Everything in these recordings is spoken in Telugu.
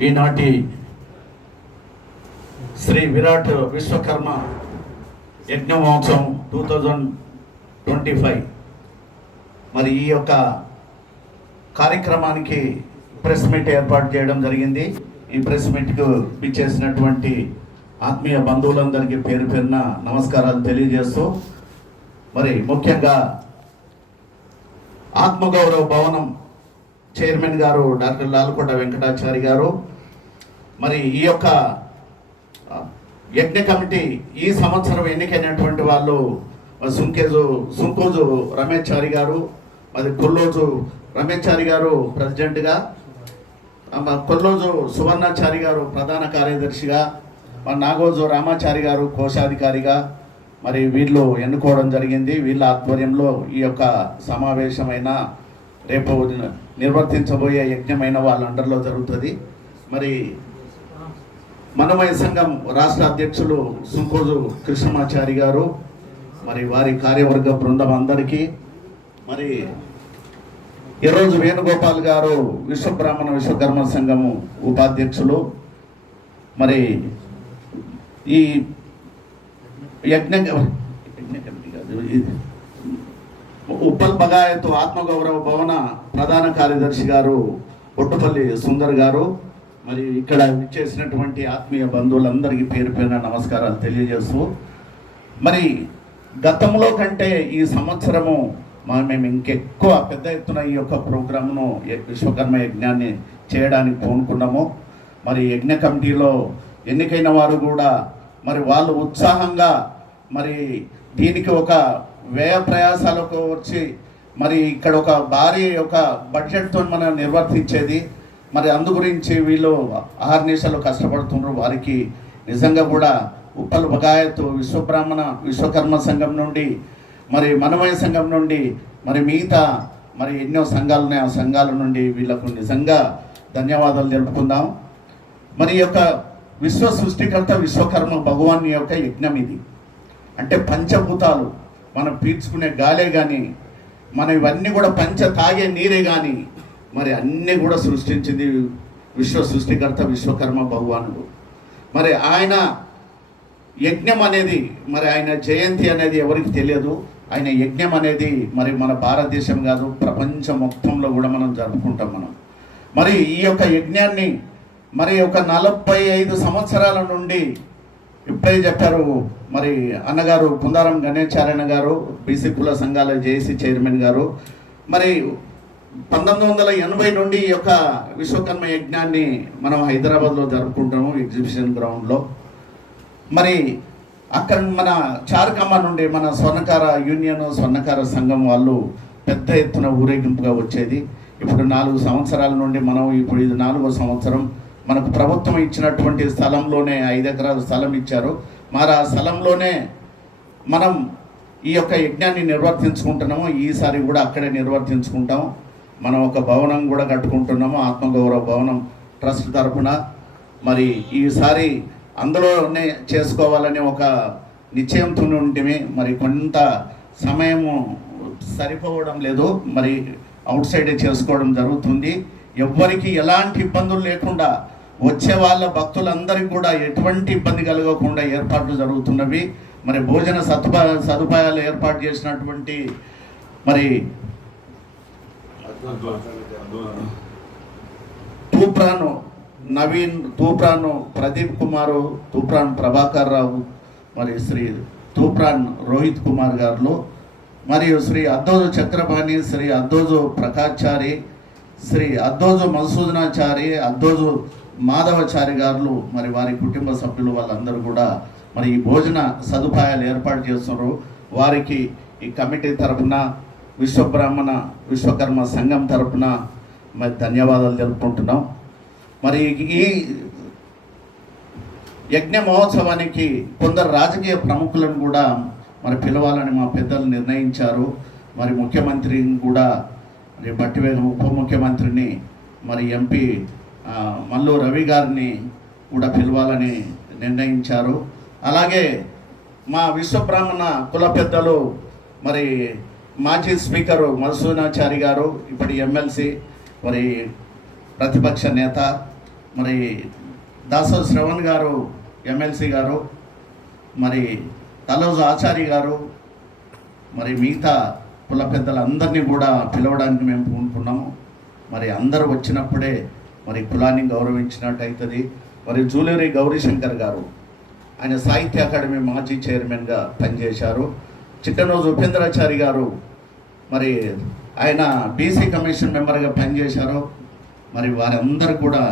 ఈనాటి శ్రీ విరాట్ విశ్వకర్మ యజ్ఞ మహోత్సవం 2025 మరి ఈ యొక్క కార్యక్రమానికి ప్రెస్ మీట్ ఏర్పాటు చేయడం జరిగింది. ఈ ప్రెస్ మీట్కు ఇచ్చేసినటువంటి ఆత్మీయ బంధువులందరికీ పేరు పేరున నమస్కారాలు తెలియజేస్తూ మరి ముఖ్యంగా ఆత్మగౌరవ భవనం చైర్మన్ గారు డాక్టర్ లాల్కోట వెంకటాచారి గారు, మరి ఈ యొక్క యజ్ఞ కమిటీ ఈ సంవత్సరం ఎన్నికైనటువంటి వాళ్ళు సుంకోజు రమేశ్చారి గారు, మరి కొల్లోజు రమేశ్చారి గారు ప్రెసిడెంట్గా, కొల్లోజు సువర్ణాచారి గారు ప్రధాన కార్యదర్శిగా, మరి నాగోజు రామాచారి గారు కోశాధికారిగా మరి వీళ్ళు ఎన్నుకోవడం జరిగింది. వీళ్ళ ఆధ్వర్యంలో ఈ యొక్క సమావేశమైన రేపు నిర్వర్తించబోయే యజ్ఞమైన వాళ్ళ అండర్లో జరుగుతుంది. మరి మనమయ సంఘం రాష్ట్ర అధ్యక్షులు సుంకోజు కృష్ణమాచారి గారు, మరి వారి కార్యవర్గ బృందం అందరికీ, మరి ఈరోజు వేణుగోపాల్ గారు విశ్వబ్రాహ్మణ విశ్వకర్మ సంఘము ఉపాధ్యక్షులు, మరి ఈ యజ్ఞ ఉప్పల్ బగాయతు ఆత్మగౌరవ భవన ప్రధాన కార్యదర్శి గారు ఒట్టుపల్లి సుందర్ గారు, మరి ఇక్కడ చేసినటువంటి ఆత్మీయ బంధువులందరికీ పేరు పేరున నమస్కారాలు తెలియజేస్తూ, మరి గతంలో కంటే ఈ సంవత్సరము మేము ఇంకెక్కువ పెద్ద ఎత్తున ఈ యొక్క ప్రోగ్రామ్ను విశ్వకర్మ యజ్ఞాన్ని చేయడానికి పూనుకున్నాము. మరి యజ్ఞ కమిటీలో ఎన్నికైన వారు కూడా మరి వాళ్ళు ఉత్సాహంగా మరి దీనికి ఒక వ్యయ ప్రయాసాలకు వచ్చి మరి ఇక్కడ ఒక భారీ ఒక బడ్జెట్తో మనం నిర్వర్తించేది. మరి అందు గురించి వీళ్ళు అహర్నిశలు కష్టపడుతున్నారు. వారికి నిజంగా కూడా ఉప్పల్ బగాయతు విశ్వబ్రాహ్మణ విశ్వకర్మ సంఘం నుండి, మరి మనమయ సంఘం నుండి, మరి మిగతా మరి ఎన్నో సంఘాలు ఉన్నాయి, ఆ సంఘాల నుండి వీళ్ళకు నిజంగా ధన్యవాదాలు తెలుపుకుందాం. మరి యొక్క విశ్వ సృష్టికర్త విశ్వకర్మ భగవాన్ యొక్క యజ్ఞం ఇది. అంటే పంచభూతాలు మనం పీల్చుకునే గాలే కానీ, మన ఇవన్నీ కూడా పంచ తాగే నీరే కానీ, మరి అన్నీ కూడా సృష్టించింది విశ్వ సృష్టికర్త విశ్వకర్మ భగవానుడు. మరి ఆయన యజ్ఞం అనేది, మరి ఆయన జయంతి అనేది ఎవరికి తెలియదు. ఆయన యజ్ఞం అనేది మరి మన భారతదేశం కాదు, ప్రపంచం మొత్తంలో కూడా మనం జరుపుకుంటాం. మరి ఈ యొక్క యజ్ఞాన్ని మరి ఒక 45 సంవత్సరాల నుండి ఇప్పుడే చెప్పారు మరి అన్నగారు కుందారం గణేశారాయణ గారు, బీసీ కుల సంఘాల జేఏసీ చైర్మన్ గారు, మరి 1980 నుండి ఈ యొక్క విశ్వకర్మ యజ్ఞాన్ని మనం హైదరాబాద్లో జరుపుకుంటాము ఎగ్జిబిషన్ గ్రౌండ్లో. మరి అక్కడ మన చారకమ్మ నుండి మన స్వర్ణకార యూనియన్ స్వర్ణకార సంఘం వాళ్ళు పెద్ద ఎత్తున ఊరేగింపుగా వచ్చేది. ఇప్పుడు 4 సంవత్సరాల నుండి మనం ఇప్పుడు ఇది 4వ సంవత్సరం. మనకు ప్రభుత్వం ఇచ్చినటువంటి స్థలంలోనే 5 ఎకరాల స్థలం ఇచ్చారు. మరి ఆ స్థలంలోనే మనం ఈ యొక్క యజ్ఞాన్ని నిర్వర్తించుకుంటున్నాము. ఈసారి కూడా అక్కడే నిర్వర్తించుకుంటాం. మనం ఒక భవనం కూడా కట్టుకుంటున్నాము, ఆత్మగౌరవ భవనం ట్రస్ట్ తరఫున. మరి ఈసారి అందులోనే చేసుకోవాలని ఒక నిశ్చయంతో ఉంటే మరి కొంత సమయము సరిపోవడం లేదు, మరి అవుట్ సైడే చేసుకోవడం జరుగుతుంది. ఎవ్వరికి ఎలాంటి ఇబ్బందులు లేకుండా వచ్చే వాళ్ళ భక్తులందరికీ కూడా ఎటువంటి ఇబ్బంది కలగకుండా ఏర్పాట్లు జరుగుతున్నవి. మరి భోజన సదుపాయాలు ఏర్పాటు చేసినటువంటి మరి తూప్రాను నవీన్, తూప్రాను ప్రదీప్ కుమారు, తూప్రాన్ ప్రభాకర్ రావు, మరి శ్రీ తూప్రాన్ రోహిత్ కుమార్ గారు, మరియు శ్రీ అద్దోజు చక్రపాణి, శ్రీ అద్దోజు ప్రకాశ్చారి, శ్రీ అద్దోజు మధుసూదనాచారి, అద్దోజు మాధవచారి గారు, మరి వారి కుటుంబ సభ్యులు వాళ్ళందరూ కూడా మరి ఈ భోజన సదుపాయాలు ఏర్పాటు చేస్తున్నారు. వారికి ఈ కమిటీ తరఫున విశ్వబ్రాహ్మణ విశ్వకర్మ సంఘం తరఫున మరి ధన్యవాదాలు తెలుపుకుంటున్నాం. మరి ఈ యజ్ఞ మహోత్సవానికి కొందరు రాజకీయ ప్రముఖులను కూడా మరి పిలవాలని మా పెద్దలు నిర్ణయించారు. మరి ముఖ్యమంత్రిని కూడా మరి బట్టివేగం, ఉప ముఖ్యమంత్రిని, మరి ఎంపీ మల్లు రవి గారిని కూడా పిలవాలని నిర్ణయించారు. అలాగే మా విశ్వబ్రాహ్మణ కుల పెద్దలు మరి మాజీ స్పీకరు మధుసూదనాచారి గారు, ఇప్పటి ఎమ్మెల్సీ, మరి ప్రతిపక్ష నేత, మరి దాసో శ్రవణ్ గారు ఎమ్మెల్సీ గారు, మరి తలోజు ఆచారి గారు, మరి మిగతా కుల పెద్దలందరినీ కూడా పిలవడానికి మేము పూనుకున్నాము. మరి అందరూ వచ్చినప్పుడే మరి కులాన్ని గౌరవించినట్టు అవుతుంది. మరి జూలూరి గౌరీశంకర్ గారు, ఆయన సాహిత్య అకాడమీ మాజీ చైర్మన్గా పనిచేశారు. చిట్టనోజు ఉపేంద్రాచారి గారు, మరి ఆయన బీసీ కమిషన్ మెంబర్గా పనిచేశారు. మరి వారందరూ కూడా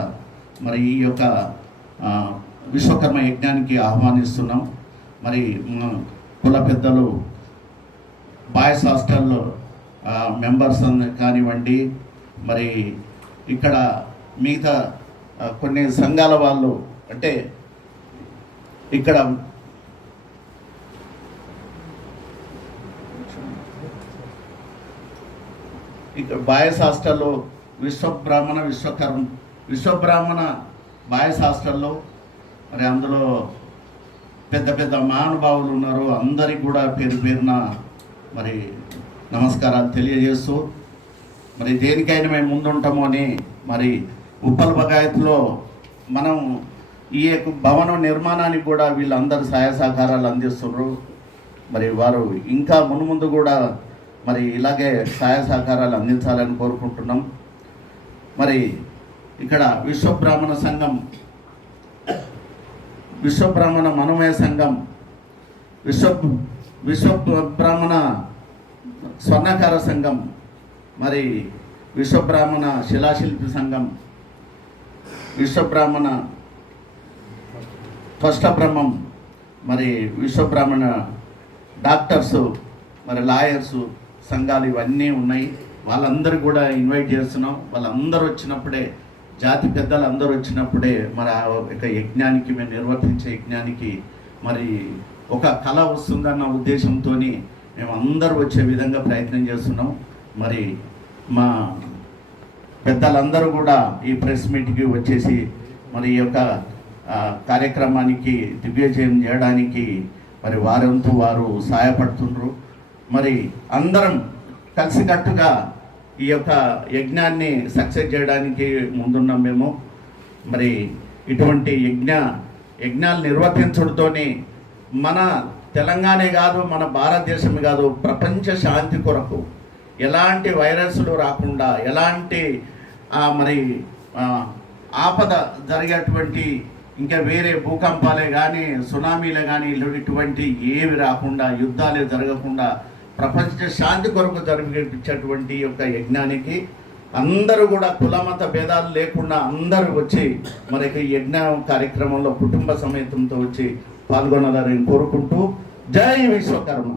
మరి ఈ యొక్క విశ్వకర్మ యజ్ఞానికి ఆహ్వానిస్తున్నాం. మరి కుల పెద్దలు బాయ్స్ హాస్టల్లో మెంబర్స్ కానివ్వండి, మరి ఇక్కడ మిగతా కొన్ని సంఘాల వాళ్ళు, అంటే ఇక్కడ బాయ్స్ హాస్టల్లో విశ్వబ్రాహ్మణ బాయ్స్ హాస్టల్లో మరి అందులో పెద్ద పెద్ద మహానుభావులు ఉన్నారు. అందరికి కూడా పేరు పేరున మరి నమస్కారాలు తెలియజేస్తూ, మరి దేనికైనా మేము ముందుంటాము అని మరి ఉప్పల్ బగాయత్లో మనం ఈ భవనం నిర్మాణానికి కూడా వీళ్ళందరూ సహాయ సహకారాలు అందిస్తున్నారు. మరి వారు ఇంకా మున్ముందు కూడా మరి ఇలాగే సహాయ సహకారాలు అందించాలని కోరుకుంటున్నాం. మరి ఇక్కడ విశ్వబ్రాహ్మణ మనోమయ సంఘం, విశ్వబ్రాహ్మణ స్వర్ణకార సంఘం, మరి విశ్వబ్రాహ్మణ శిలాశిల్పి సంఘం, విశ్వబ్రాహ్మణ త్వష్టబ్రహ్మం, మరి విశ్వబ్రాహ్మణ డాక్టర్సు, మరి లాయర్సు సంఘాలు ఇవన్నీ ఉన్నాయి. వాళ్ళందరూ కూడా ఇన్వైట్ చేస్తున్నాం. వాళ్ళందరూ వచ్చినప్పుడే, జాతి పెద్దలు అందరూ వచ్చినప్పుడే మరి ఆ యొక్క యజ్ఞానికి, మేము నిర్వర్తించే యజ్ఞానికి మరి ఒక కళ వస్తుందన్న ఉద్దేశంతో మేము అందరూ వచ్చే విధంగా ప్రయత్నం చేస్తున్నాం. మరి మా పెద్దలందరూ కూడా ఈ ప్రెస్ మీట్కి వచ్చేసి మరి ఈ యొక్క కార్యక్రమానికి దిగ్విజయం చేయడానికి మరి వారంతూ వారు సహాయపడుతున్నారు. మరి అందరం కలిసికట్టుగా ఈ యొక్క యజ్ఞాన్ని సక్సెస్ చేయడానికి ముందున్నాం మేము. మరి ఇటువంటి యజ్ఞాలు నిర్వర్తించడంతోనే మన తెలంగాణ కాదు, మన భారతదేశం కాదు, ప్రపంచ శాంతి కొరకు ఎలాంటి వైరస్లు రాకుండా, ఎలాంటి మరి ఆపద జరిగేటువంటి ఇంకా వేరే భూకంపాలే కానీ, సునామీలే కానీ ఇటువంటి ఏవి రాకుండా, యుద్ధాలే జరగకుండా ప్రపంచ శాంతి కొరకు జరిపించేటువంటి యొక్క యజ్ఞానికి అందరూ కూడా కులమత భేదాలు లేకుండా అందరూ వచ్చి మనకి యజ్ఞ కార్యక్రమంలో కుటుంబ సమేతంతో వచ్చి పాల్గొనాలని కోరుకుంటూ, జై విశ్వకర్మ.